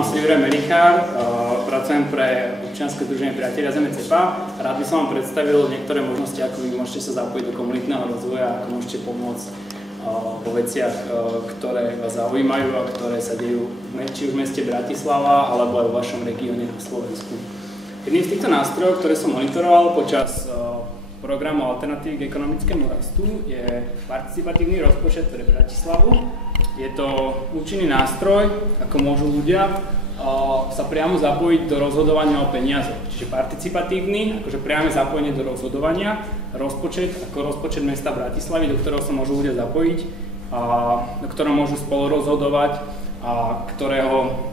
volám sa Juraj Merichár, pracujem pre občianske združenie Priatelia Zeme CEPA. Rád by som vám predstavil niektoré možnosti, ako vy môžete sa zapojiť do komunitného rozvoja, ako môžete pomôcť vo veciach, ktoré vás zaujímajú a ktoré sa dejú či už v meste Bratislava, alebo aj vo vašom regióne na Slovensku. Jedným z týchto nástrojov, ktoré som monitoroval počas programu Alternatívy k ekonomickému rastu, je participatívny rozpočet pre Bratislavu. Je to účinný nástroj, ako môžu ľudia sa priamo zapojiť do rozhodovania o peniazoch. Čiže participatívny, akože priame zapojenie do rozhodovania, rozpočet ako rozpočet mesta Bratislavy, do ktorého sa môžu ľudia zapojiť, do ktorého môžu spolu rozhodovať a ktorého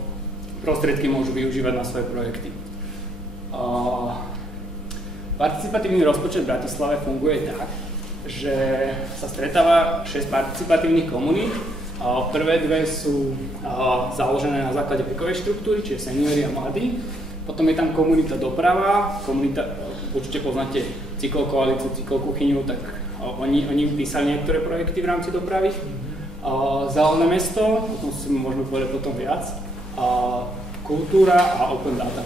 prostriedky môžu využívať na svoje projekty. Participatívny rozpočet v Bratislave funguje tak, že sa stretáva 6 participatívnych komunít. Prvé dve sú založené na základe vekovej štruktúry, čiže seniori a mladí. Potom je tam komunita doprava, určite poznáte cyklokoalíciu, cyklokuchyňu, tak oni písali niektoré projekty v rámci dopravy. Zelené mesto, o tom si môžeme povedať potom viac. Kultúra a open data.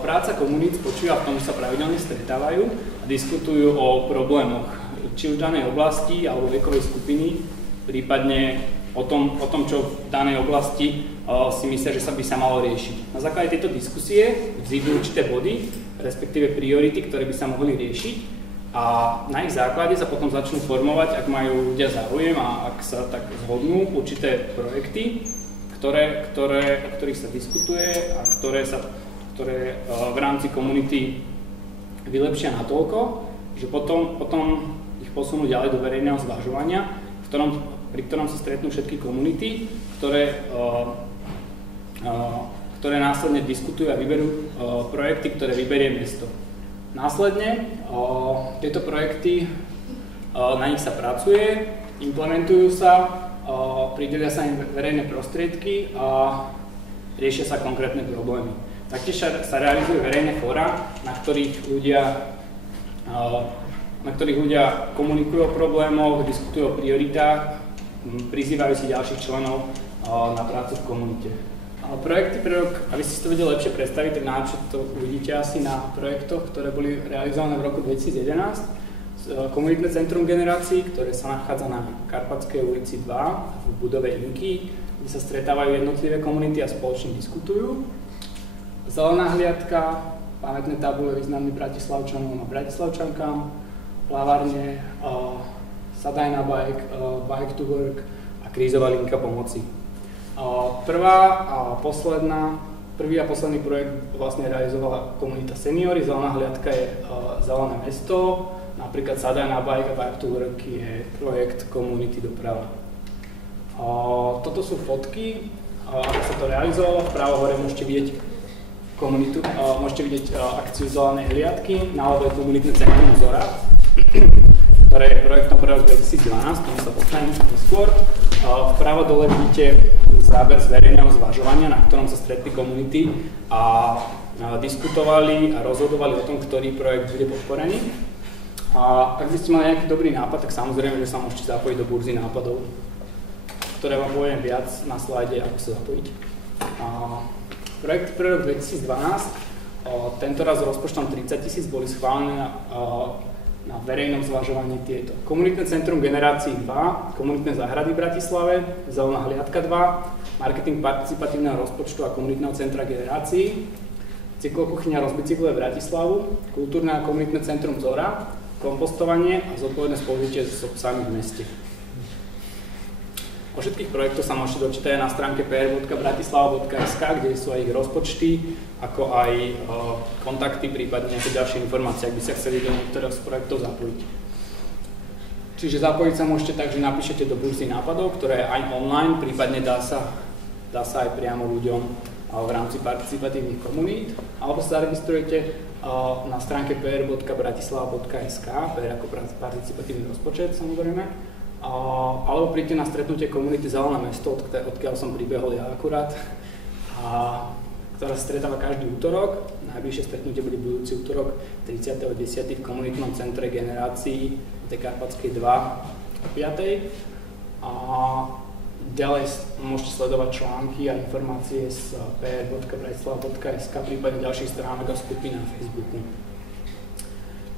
Práca komunít spočíva v tom, že sa pravidelne stretávajú a diskutujú o problémoch, či už v danej oblasti alebo vekovej skupiny, prípadne o tom, čo v danej oblasti si myslia, že by sa malo riešiť. Na základe tejto diskusie vzídu určité body, respektíve priority, ktoré by sa mohli riešiť a na ich základe sa potom začnú formovať, ak majú ľudia záujem a ak sa tak zhodnú určité projekty, o ktorých sa diskutuje a ktoré v rámci komunity vylepšia natoľko, že potom ich posunú ďalej do verejného zvažovania, pri ktorom sa stretnú všetky komunity, ktoré následne diskutujú a vyberú projekty, ktoré vyberie mesto. Následne tieto projekty, na nich sa pracuje, implementujú sa, pridelia sa im verejné prostriedky a riešia sa konkrétne problémy. Taktiež sa realizujú verejné fóra, na ktorých ľudia komunikujú o problémoch, diskutujú o prioritách, prizývajú si ďalších členov na prácu v komunite. Projekty pre rok, aby si to vedeli lepšie predstaviť, tak najlepšie to uvidíte asi na projektoch, ktoré boli realizované v roku 2011. Komunitné centrum generácií, ktoré sa nachádza na Karpatskej ulici 2 v budove Inky, kde sa stretávajú jednotlivé komunity a spoločne diskutujú. Zelená hliadka, pamätné tabule významným Bratislavčanom a Bratislavčankám, plavárne, Sadaj na bike, Bike to work a krízová linka pomoci. Prvý a posledný projekt vlastne realizovala komunita seniory, Zelená hliadka je Zelené mesto, napríklad Sadaj na bike a Bike to work je projekt komunity doprava. Toto sú fotky, ako sa to realizovalo, vpravo hore môžete vidieť komunitu, môžete vidieť akciu Zelenej hliadky, naľavo je komunitné centrum Zora, ktoré je projektom pre rok 2012, tomu sa postanem neskôr. Vpravo dole vidíte záber z verejného zvažovania, na ktorom sa stretli komunity a diskutovali a rozhodovali o tom, ktorý projekt bude podporený. A ak by ste mali nejaký dobrý nápad, tak samozrejme, že sa môžete zapojiť do burzy nápadov, ktoré vám poviem viac na slajde, ako sa zapojiť. Projekt pre rok 2012, tento raz s rozpočtom 30 000 boli schválené na verejnom zvažovaní tieto. Komunitné centrum generácií 2, komunitné záhrady v Bratislave, Zelená hliadka 2, marketing participatívneho rozpočtu a komunitného centra generácií, cyklokuchyňa Rozbicykluje Bratislavu, kultúrne a komunitné centrum Zora, kompostovanie a zodpovedné spolužitie so psami v meste. O všetkých projektoch sa môžete dočítať na stránke pr.bratislava.sk, kde sú aj ich rozpočty, ako aj kontakty, prípadne nejaké ďalšie informácie, ak by sa chceli do niektorého z projektov zapojiť. Čiže zapojiť sa môžete tak, že napíšete do burzy nápadov, ktoré je aj online, prípadne dá sa aj priamo ľuďom v rámci participatívnych komunít, alebo sa zaregistrujete na stránke pr.bratislava.sk, PR ako participatívny rozpočet samozrejme, alebo príďte na stretnutie komunity Zelené mesto, odkiaľ som pribehol ja akurát, ktorá sa stretáva každý útorok. Najbližšie stretnutie bude budúci útorok 30.10. v komunitnom centre generácií v tej Karpatskej 2 o 5. Ďalej môžete sledovať články a informácie z pr.bratislava.sk, prípadne ďalších stránok a skupín na Facebooku.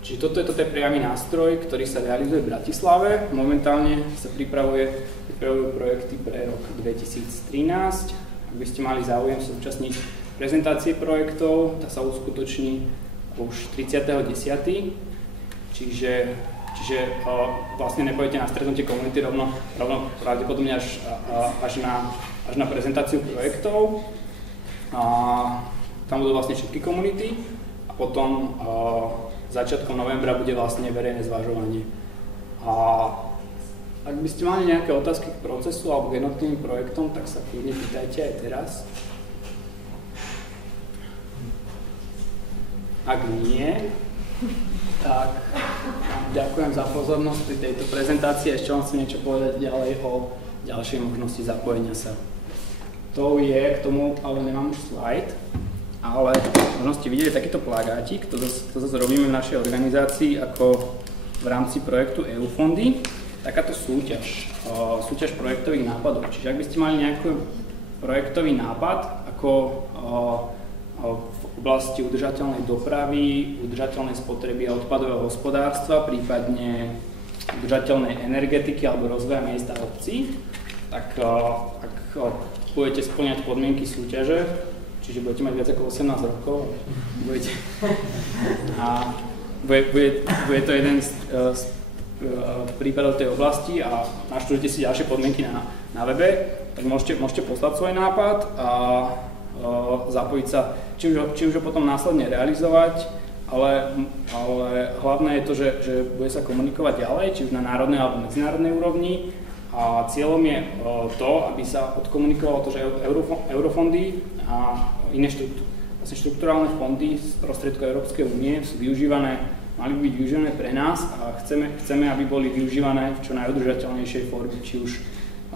Čiže toto je priamy nástroj, ktorý sa realizuje v Bratislave. Momentálne sa pripravujú projekty pre rok 2013. Ak by ste mali záujem sa zúčastniť prezentácie projektov, tá sa uskutoční už 30.10. Čiže vlastne nepôjdete na stretnutie komunity rovno pravdepodobne až na prezentáciu projektov. Tam budú vlastne všetky komunity a potom začiatkom novembra bude vlastne verejné zvažovanie. Ak by ste mali nejaké otázky k procesu alebo k jednotlivým projektom, tak sa kľudne pýtajte aj teraz. Ak nie, tak ďakujem za pozornosť pri tejto prezentácii. Ešte vám chcem niečo povedať ďalej o ďalšej možnosti zapojenia sa. To je k tomu, ale nemám už slajd, ale možno ste videli takýto plagátik, to zase robíme v našej organizácii ako v rámci projektu EU fondy. Takáto súťaž projektových nápadov. Čiže ak by ste mali nejaký projektový nápad, ako v oblasti udržateľnej dopravy, udržateľnej spotreby a odpadového hospodárstva, prípadne udržateľnej energetiky alebo rozvoja miest a obcí, tak ak budete spĺňať podmienky súťaže, čiže budete mať viac ako 18 rokov, bude to jeden z prípadov tej oblasti a naštudujete si ďalšie podmienky na webe, tak môžete poslať svoj nápad a zapojiť sa, či už ho potom následne realizovať, ale hlavné je to, že bude sa komunikovať ďalej, či už na národnej alebo medzinárodnej úrovni a cieľom je to, aby sa odkomunikovalo to, že eurofondy a iné štrukturálne fondy z prostriedkov Európskej únie sú mali by byť využívané pre nás a chceme, aby boli využívané v čo najudržateľnejšej forme, či už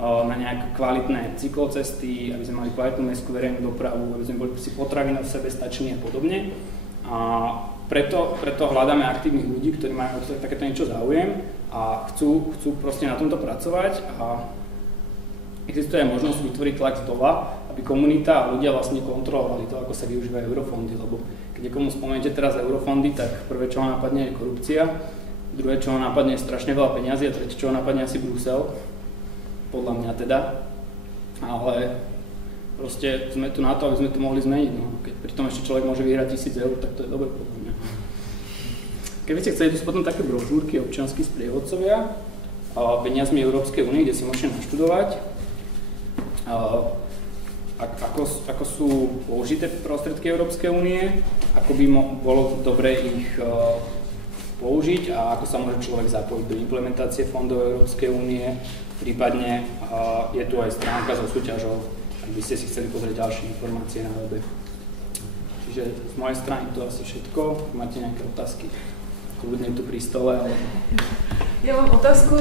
na nejaké kvalitné cyklocesty, aby sme mali kvalitnú mestskú verejnú dopravu, aby sme boli si potravinovo sebestační a podobne. A preto hľadáme aktívnych ľudí, ktorí majú takéto niečo záujem a chcú proste na tomto pracovať a existuje aj možnosť vytvoriť tlak z dola, aby komunita a ľudia vlastne kontrolovali to, ako sa využívajú eurofondy, lebo keď komu spomeniete teraz eurofondy, tak prvé, čo vám napadne, je korupcia, druhé, čo vám napadne, je strašne veľa peňazí a tretie, čo vám napadne, asi Brusel, podľa mňa teda, ale proste sme tu na to, aby sme to mohli zmeniť, no. Keď pritom ešte človek môže vyhrať 1000 eur, tak to je dobre podľa mňa. Keby ste chceli, tu sú potom také brožúrky občianski sprievodcovia peniazmi Európskej únie, kde si môžete naštudovať, ako sú použité prostriedky Európskej únie, ako by bolo dobre ich použiť a ako sa môže človek zapojiť do implementácie fondov Európskej únie. Prípadne je tu aj stránka so súťažou, ak by ste si chceli pozrieť ďalšie informácie na webe. Čiže z mojej strany to asi všetko. Ak máte nejaké otázky, kľudne tu pri stole. Ale... Ja mám otázku.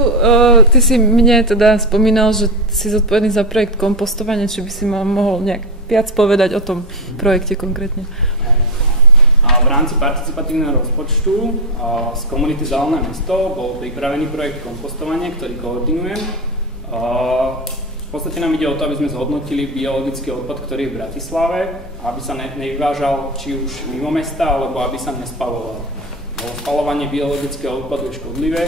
Ty si mne teda spomínal, že si zodpovedný za projekt kompostovania, či by si ma mohol nejak viac povedať o tom projekte konkrétne. V rámci participatívneho rozpočtu z komunity Zelené mesto bol pripravený projekt kompostovania, ktorý koordinujem. V podstate nám ide o to, aby sme zhodnotili biologický odpad, ktorý je v Bratislave, aby sa nevyvážal či už mimo mesta, alebo aby sa nespaloval. Spalovanie biologického odpadu je škodlivé,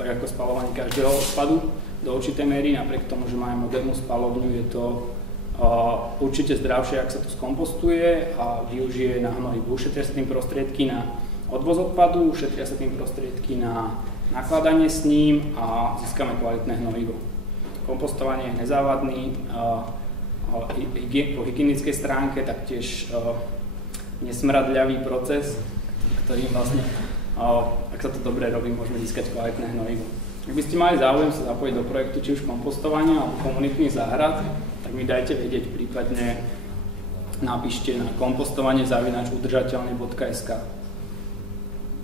tak ako spalovanie každého odpadu do určitej miery, napriek tomu, že máme modernú spalovňu, je to určite zdravšie, ak sa to skompostuje a využije na hnojivu. Ušetria sa tým prostriedky na odvoz odpadu, ušetria sa tým prostriedky na nakladanie s ním a získame kvalitné hnojivo. Kompostovanie je nezávadný, po hygienickej stránke taktiež nesmradľavý proces, ktorým vlastne, ak sa to dobre robí, môžeme získať kvalitné hnojivo. Ak by ste mali záujem sa zapojiť do projektu či už kompostovania alebo komunitných záhrad, tak mi dajte vedieť, prípadne napíšte na kompostovanie@udržateľne.sk.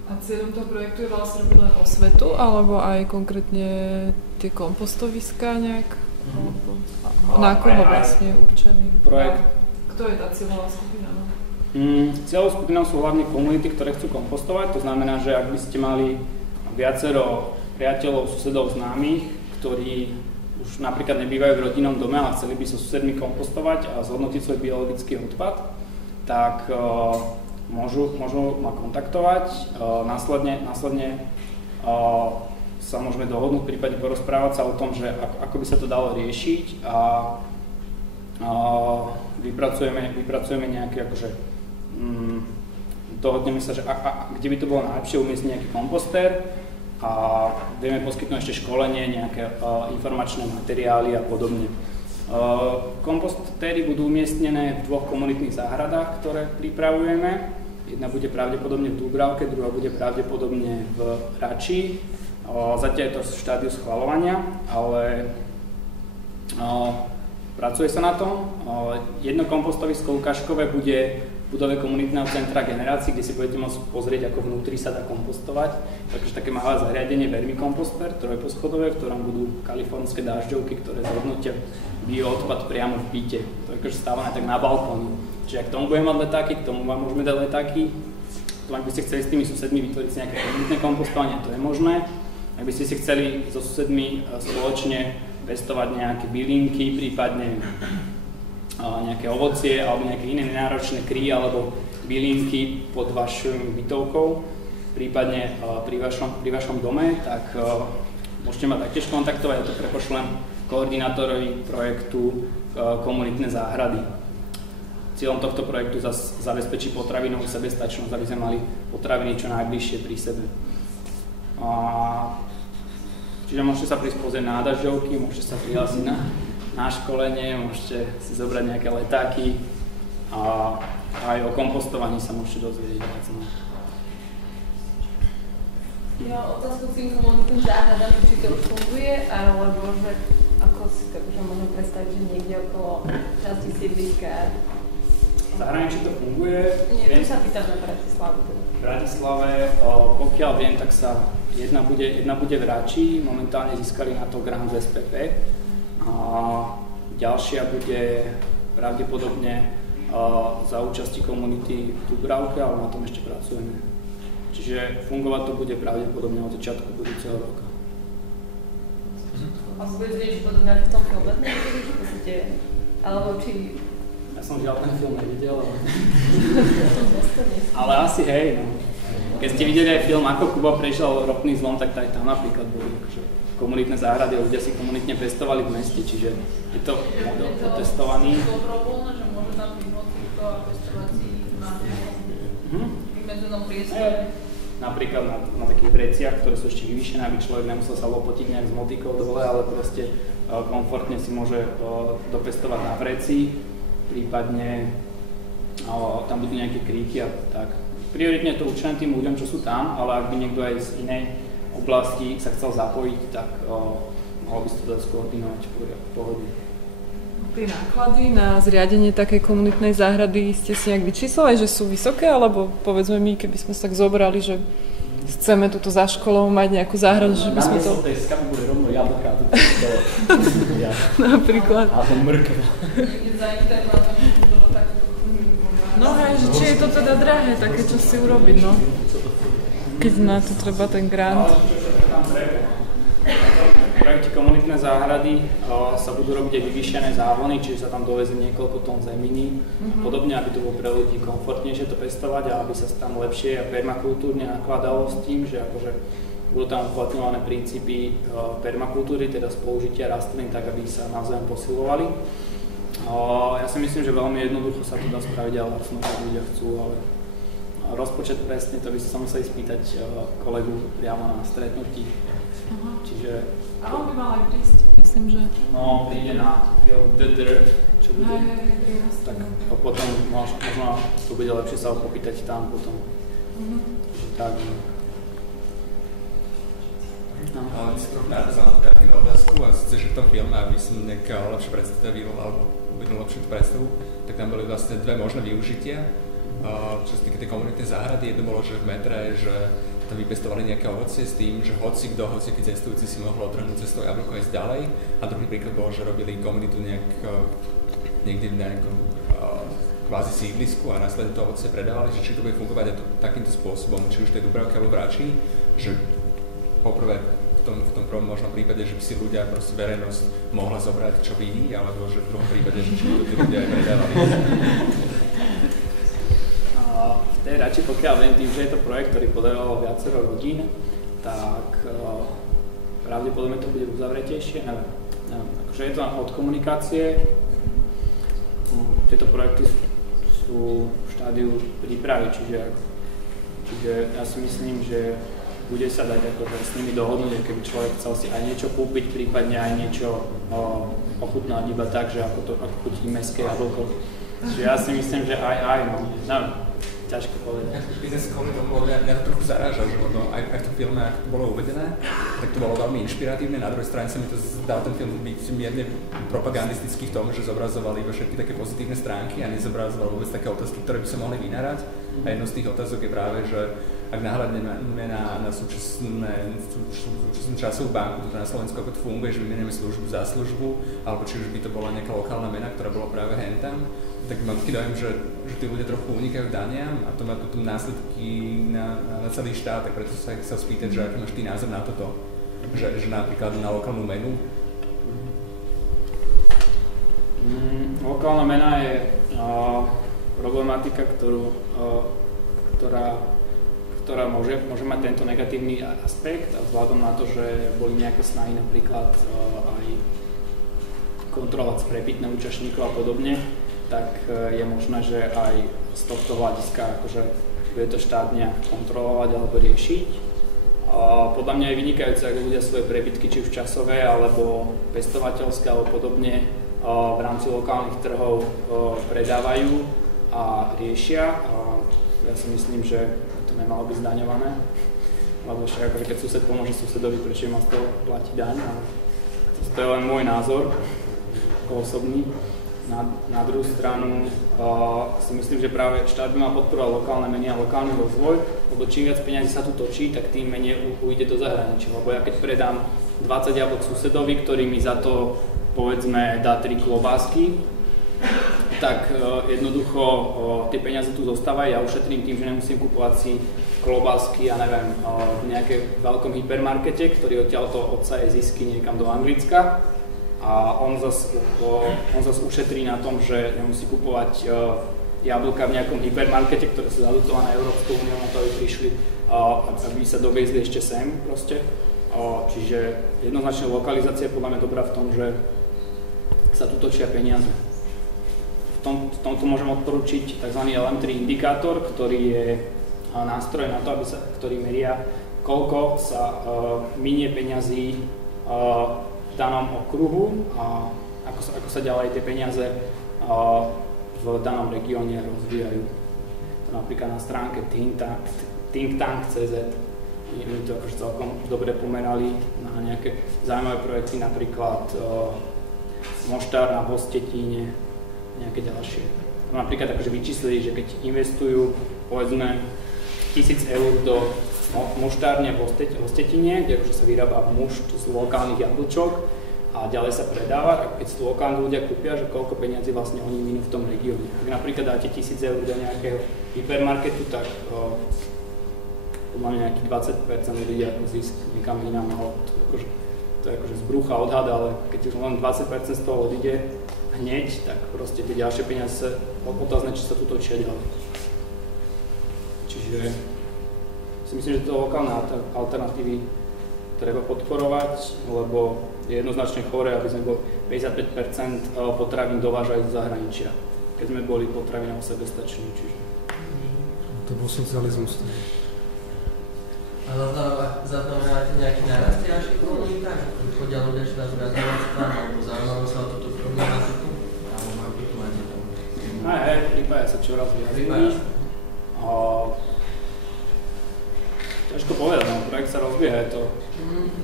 A cieľom toho projektu je vlastne robiť len osvetu, alebo aj konkrétne tie kompostoviská nejak? Na koho vlastne určený? Projekt. Kto je tá cieľová skupina? Cieľovou skupinou sú hlavne komunity, ktoré chcú kompostovať. To znamená, že ak by ste mali viacero priateľov, susedov, známych, ktorí už napríklad nebývajú v rodinnom dome, ale chceli by so susedmi kompostovať a zhodnotiť svoj biologický odpad, tak môžu ma kontaktovať, následne sa môžeme dohodnúť, prípadne porozprávať sa o tom, že ako by sa to dalo riešiť a vypracujeme nejaké akože dohodneme sa, že kde by to bolo najlepšie umiestniť nejaký kompostér a vieme poskytnúť ešte školenie, nejaké informačné materiály a podobne. Kompostéry budú umiestnené v 2 komunitných záhradách, ktoré pripravujeme. Jedna bude pravdepodobne v Dúbravke, druhá bude pravdepodobne v Račí. Zatiaľ je to v štádiu schvaľovania, ale pracuje sa na tom. Jedno kompostovisko ukážkové bude v budove komunitného centra generácií, kde si budete môcť pozrieť, ako vnútri sa dá kompostovať. Takže také malé zariadenie vermikomposter, trojposchodové, v ktorom budú kalifornské dážďovky, ktoré zhodnotia bioodpad priamo v byte. To je akože stávané tak na balkóne. Čiže ak k tomu budeme mať letáky, k tomu vám môžeme dať letáky. Ak by ste chceli s tými susedmi vytvoriť si nejaké komunitné kompostovanie, to je možné. Ak by ste si chceli so susedmi spoločne pestovať nejaké bylinky, prípadne nejaké ovocie alebo nejaké iné nenáročné kry alebo bylinky pod vašou bytovkou, prípadne pri vašom dome, tak môžete ma taktiež kontaktovať, ja to prepošlem koordinátorovi projektu Komunitné záhrady. Cieľom tohto projektu zabezpečí potravinovú sebestačnosť, aby sme mali potraviny čo najbližšie pri sebe. Čiže môžete sa prísť pozrieť na dažďovky, môžete sa prihlásiť na školenie, môžete si zobrať nejaké letáky a aj o kompostovaní sa môžete dozvedieť viac. Ja otázku k tým komunitným záhradám, či to už funguje, alebo že ako si to už môžem predstaviť, že niekde okolo časti sídliska. V zahraničí to funguje. Nie, tu sa pýtam na Bratislavu. V Bratislave, pokiaľ viem, tak sa jedna bude v Rači, momentálne získali na to grant z SPP. A ďalšia bude pravdepodobne za účasti komunity v Dúbravke, ale na tom ešte pracujeme. Čiže fungovať to bude pravdepodobne od začiatku budúceho roka. A bude niečo podobné v tom filme? Alebo či... Ja som žiaľ ten film nevidel, ale asi hej, no. Keď ste videli aj film Ako Kuba prežil ropný zlom, tak aj tam napríklad boli komunitné záhrady a ľudia si komunitne pestovali v meste, čiže je to model potestovaný. Je to dobrovoľné, že môže tam vyhodnúť to a pestovať si na vymedzenom priestore? Napríklad na takých vreciach, ktoré sú ešte vyvýšené, aby človek nemusel sa lopotiť nejak s motikou dole, ale proste komfortne si môže dopestovať na vreci, prípadne tam budú nejaké kríky a tak. Prioritne je to určené tým ľuďom, čo sú tam, ale ak by niekto aj z inej oblasti sa chcel zapojiť, tak mohol by sa to dať skoordinovať v pohode. Tie náklady na zriadenie takej komunitnej záhrady ste si nejak vyčíslili, že sú vysoké, alebo povedzme my, keby sme sa tak zobrali, že chceme túto za školou mať nejakú záhradu, že by sme to... Na tej skaby bude rovno jablka, napríklad. Alebo mrkva. No hej, že či je to teda drahé, také čo si urobiť, no. Keď na to treba ten grant. V projekte komunitné záhrady sa budú robiť aj vyvýšené závony, čiže sa tam dovezie niekoľko tón zeminy. Podobne, aby to bolo pre ľudí komfortnejšie to pestovať a aby sa tam lepšie a permakultúrne nakladalo s tým, že akože budú tam uplatňované princípy permakultúry, teda spolužitia rastlín, tak aby sa navzájom posilovali. Ja si myslím, že veľmi jednoducho sa to dá spraviť, ale lacno, ak ľudia chcú, ale rozpočet presne, to by sa museli spýtať kolegu priamo na stretnutí. Čiže... A on by mal aj prísť, myslím, že... No, príde na film The Dirt, čo bude. Tak potom možno to bude lepšie sa ho popýtať tam potom. Čiže tak. Ale si trochu nadvezal na takú otázku a síce, že v tom filme, aby som nejak lepšie predstavil alebo uvedol lepšiu predstavu, tak tam boli vlastne dve možné využitia. Čo sa týka tej komunitnej záhrady, jedno bolo, že v metre, že tam vypestovali nejaké ovocie s tým, že hociký cestujúci si mohol odtrhnúť cestou jablko ísť ďalej. A druhý príklad bol, že robili komunitu niekde v nejakom kvázi sídlisku a následne to ovocie predávali, že či to bude fungovať aj takýmto spôsobom, či už tej Dúbravke alebo v Rači, že poprvé v v tom prvom možnom prípade, že by si ľudia, proste verejnosť mohla zobrať, čo vidí, alebo že v druhom prípade, že či by to tí ľudia aj predávali. V tej radši, pokiaľ viem, tým, že je to projekt, ktorý podarilo viacero rodín, tak pravdepodobne to bude uzavretejšie, neviem. Akože je to od komunikácie. Tieto projekty sú v štádiu prípravy, čiže ja si myslím, že bude sa dať akože s nimi dohodnúť, keby človek chcel si aj niečo kúpiť, prípadne aj niečo ochutnať iba tak, že ako chutí mestské jablko. Čiže ja si myslím, že aj, no, neviem, ťažko povedať. Business kvôli tomu, mňa to trochu zaráža, že aj v tom filme, ako to bolo uvedené, tak to bolo veľmi inšpiratívne. Na druhej strane sa mi to zdal ten film byť mierne propagandistický v tom, že zobrazoval iba všetky také pozitívne stránky a nezobrazoval vôbec také otázky, ktoré by sa mohli vynárať. A jednou z tých otázok je práve, že ak nahľadneme na súčasnú časovú banku, teda na Slovensku, ako to funguje, že vymenujeme službu za službu, alebo či už by to bola nejaká lokálna mena, ktorá bola práve hentam, tak mám taký dojem, že tí ľudia trochu unikajú daniam a to má potom následky na celý štát, tak preto sa chcel spýtať, že aký máš ty názor na toto, že napríklad na lokálnu menu? Lokálna mena je problematika, ktorá môže mať tento negatívny aspekt a vzhľadom na to, že boli nejaké snahy napríklad aj kontrolovať sprepytné účastníkov a podobne, tak je možné, že aj z tohto hľadiska akože bude to štát nejak kontrolovať alebo riešiť. Podľa mňa je vynikajúce, ak ľudia svoje prebytky, či už časové alebo pestovateľské alebo podobne v rámci lokálnych trhov predávajú a riešia. Ja si myslím, že to nemalo byť zdaňované, lebo však akože keď sused pomôže susedovi, prečo má z toho platiť daň. To je len môj názor, osobný. Na druhú stranu si myslím, že práve štát by mal podporovať lokálne meny a lokálny rozvoj, lebo čím viac peniazí sa tu točí, tak tým menej ujde do zahraničia. Lebo ja keď predám 20 jablok susedovi, ktorý mi za to povedzme dá 3 klobásky, tak jednoducho tie peniaze tu zostávajú, ja ušetrím tým, že nemusím kupovať si klobásky, ja neviem, v nejaké veľkom hypermarkete, ktorý odtiaľto odsaje zisky niekam do Anglicka. A on zase ušetrí na tom, že nemusí kupovať jablka v nejakom hypermarkete, ktoré sú zadotované Európskou úniou, na to aby prišli, aby sa doviezli ešte sem proste. Čiže jednoznačne lokalizácia je podľa mňa dobrá v tom, že sa tu točia peniaze. V tomto môžem odporučiť tzv. LM3 indikátor, ktorý je nástroj na to, ktorý meria, koľko sa minie peňazí v danom okruhu a ako sa ďalej tie peniaze v danom regióne rozvíjajú. To napríklad na stránke thinktank.cz my to akože celkom dobre pomerali na nejaké zaujímavé projekty, napríklad moštárna v Hostetíne, nejaké ďalšie. Napríklad akože vyčíslili, že keď investujú povedzme 1000 eur do moštárne v Hostetíne, kde akože sa vyrába mušt z lokálnych jablčok a ďalej sa predáva, tak keď si to lokálni ľudia kúpia, že koľko peniazy vlastne oni minú v tom regióne. Ak napríklad dáte 1000 eur do nejakého hypermarketu, tak podľa mňa nejakých 20% ľudí ako zisk niekam inám, to je akože z brucha odhad, ale keď len 20% z toho odíde hneď, tak proste tie ďalšie peniaze otázne, či sa tu točia ďalej. Čiže si myslím, že to lokálne alternatívy treba podporovať, lebo je jednoznačne chore, aby sme boli 55% potravín dovážajú z zahraničia, keď sme boli potravinovo sebestační. Čiže. To bol socializmus. A zaznamenáte nejaký nárast v našich komunitách? Chodia ľudia či nás viacnovačstva, alebo zaujímajú sa o túto problematiku? Alebo ako to máte tam? Pripája sa čoraz viac. Ťažko povedať, no, projekt sa rozbieha, je to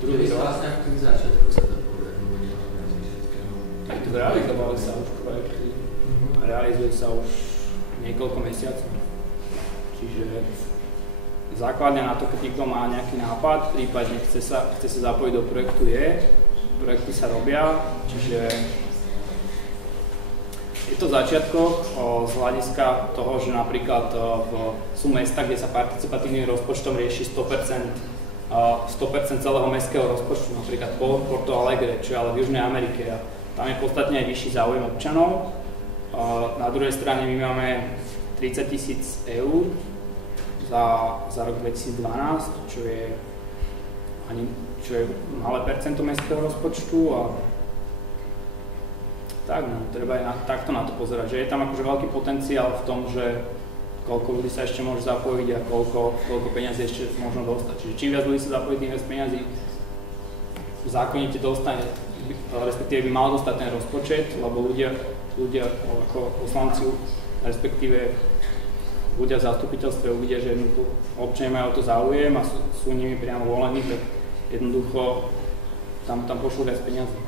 druhý rok. Vlastne v tým začiatku sa to povedať, realizovali sa už projekty a realizujú sa už niekoľko mesiacov. Čiže základne na to, keď niekto má nejaký nápad, prípadne chce sa zapojiť do projektu projekty sa robia, čiže je to začiatok z hľadiska toho, že napríklad sú mesta, kde sa participatívnym rozpočtom rieši 100% 100% celého mestského rozpočtu, napríklad Porto Alegre, čo je ale v Južnej Amerike. A tam je podstatne aj vyšší záujem občanov. Na druhej strane my máme 30 000 eur za rok 2012, čo je malé percento mestského rozpočtu a tak, no, treba aj takto na to pozerať, že je tam akože veľký potenciál v tom, že koľko ľudí sa ešte môže zapojiť a koľko peňazí ešte možno dostať. Čiže čím viac ľudí sa zapojí, tým viac peňazí zákonite dostane, respektíve by mal dostať ten rozpočet, lebo ľudia ako poslanci, respektíve ľudia v zastupiteľstve uvidia, že občania majú o to záujem a sú nimi priamo volení, tak jednoducho tam pošlú viac peňazí.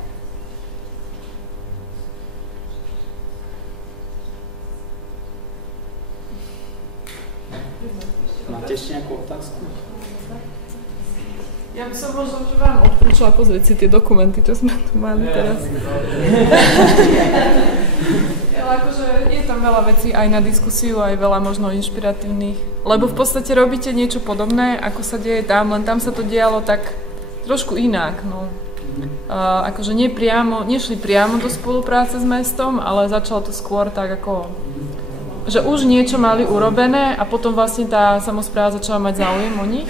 Máte ešte nejakú otázku? Ja by som možno, že vám odporúčala pozrieť si tie dokumenty, čo sme tu mali teraz. Ale akože je tam veľa vecí aj na diskusiu, aj veľa možno inšpiratívnych. Lebo v podstate robíte niečo podobné, ako sa deje tam, len tam sa to dialo tak trošku inak. No. Akože nešli priamo do spolupráce s mestom, ale začalo to skôr tak ako že už niečo mali urobené a potom vlastne tá samospráva začala mať záujem o nich,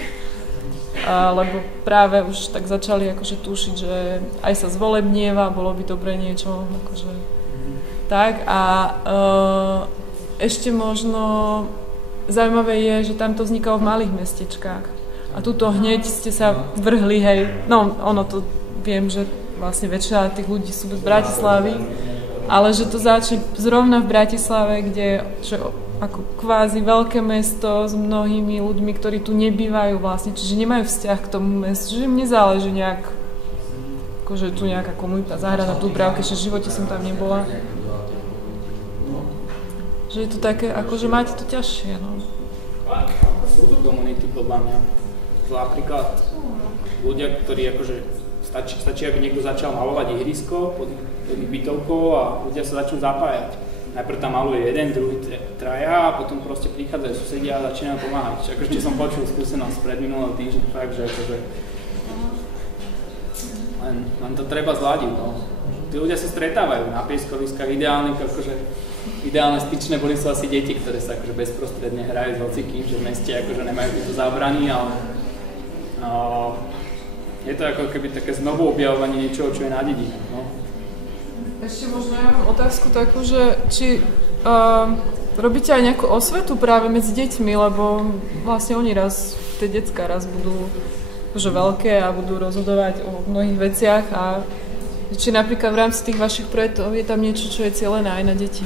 lebo práve už tak začali akože tušiť, že aj sa zvolebnieva, bolo by dobre niečo akože tak a ešte možno zaujímavé je, že tam to vznikalo v malých mestečkách a tuto hneď ste sa vrhli, hej, no ono to viem, že vlastne väčšina tých ľudí sú z Bratislavy, ale že to začne zrovna v Bratislave, kde že ako kvázi veľké mesto s mnohými ľuďmi, ktorí tu nebývajú vlastne, čiže nemajú vzťah k tomu mestu, že im nezáleží nejak, akože tu nejaká komunita záhrada v Dúbravke, že v živote som tam nebola. Že je to také, akože máte to ťažšie, no. Sú tu komunity podľa mňa. Napríklad ľudia, ktorí akože stačí, aby niekto začal malovať ihrisko pod ich bytovkou a ľudia sa začnú zapájať. Najprv tam maluje jeden, druhý, traja a potom proste prichádzajú susedia a začínajú pomáhať. Akože som počul skúsenosť pred minulého týždňa, fakt, že akože len to treba zladiť, no. Tí ľudia sa stretávajú na pieskoviskách, ideálne styčné boli sú asi deti, ktoré sa akože bezprostredne hrajú s hocikým, že v meste akože nemajú tieto zábrany, ale je to ako keby také znovu objavovanie niečoho, čo je na dedine, no. Ešte možno ja mám otázku takú, že či robíte aj nejakú osvetu práve medzi deťmi, lebo vlastne oni tie decká raz budú akože veľké a budú rozhodovať o mnohých veciach a či napríklad v rámci tých vašich projektov je tam niečo, čo je cielené aj na deti?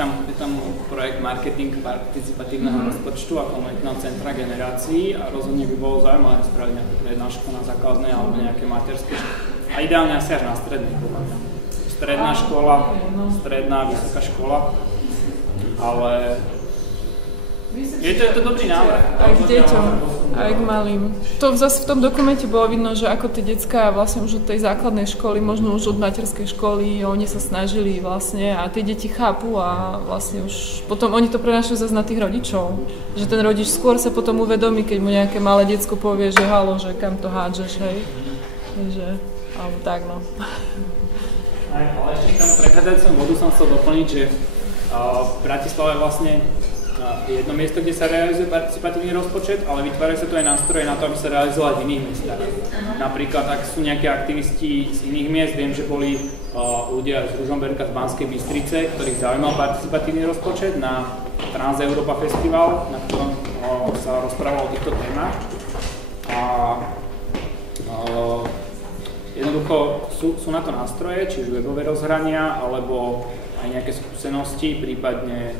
Je tam projekt marketing participatívneho rozpočtu a komunitného centra generácií a rozhodne by bolo zaujímavé spraviť nejakú prednášku na základnej alebo nejaké materské a ideálne asi až na strednej, podľa mňa. Stredná škola, stredná, vysoká škola, ale je to dobrý návrh. Aj k deťom, aj k malým. To zase v tom dokumente bolo vidno, že ako tie decká vlastne už od tej základnej školy, možno už od materskej školy, oni sa snažili vlastne a tie deti chápu a vlastne už potom oni to prenášajú zase na tých rodičov. Že ten rodič skôr sa potom uvedomí, keď mu nejaké malé decko povie, že halo, že kam to hádžeš, hej. Takže, alebo tak, no. Ale ešte k tomu prechádzajúcemu bodu som chcel doplniť, že v Bratislave vlastne je jedno miesto, kde sa realizuje participatívny rozpočet, ale vytvárajú sa tu aj nástroje na to, aby sa realizovali v iných miestach. Napríklad, ak sú nejaké aktivisti z iných miest, viem, že boli ľudia z Ružomberka, z Banskej Bystrice, ktorých zaujímal participatívny rozpočet na Trans-Europa Festival, na ktorom sa rozprávalo o týchto témach. Jednoducho sú na to nástroje, či už webové rozhrania, alebo aj nejaké skúsenosti, prípadne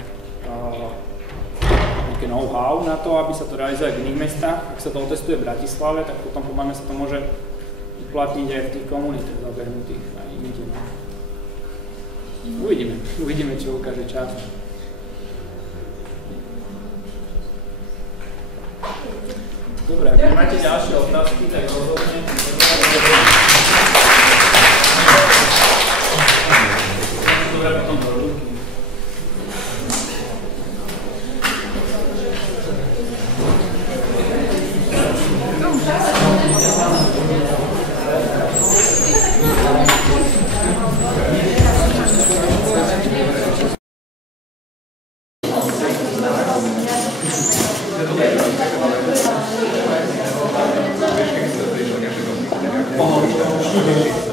nejaké know-how na to, aby sa to realizuje v iných mestách. Ak sa to otestuje v Bratislave, tak potom podľa mňa sa to môže uplatniť aj v tých komunitách zabehnutých a inde. Uvidíme, čo ukáže čas. Dobre, ak máte ďalšie otázky, tak rozhodne. Dobre, potom do ruky. Dobre.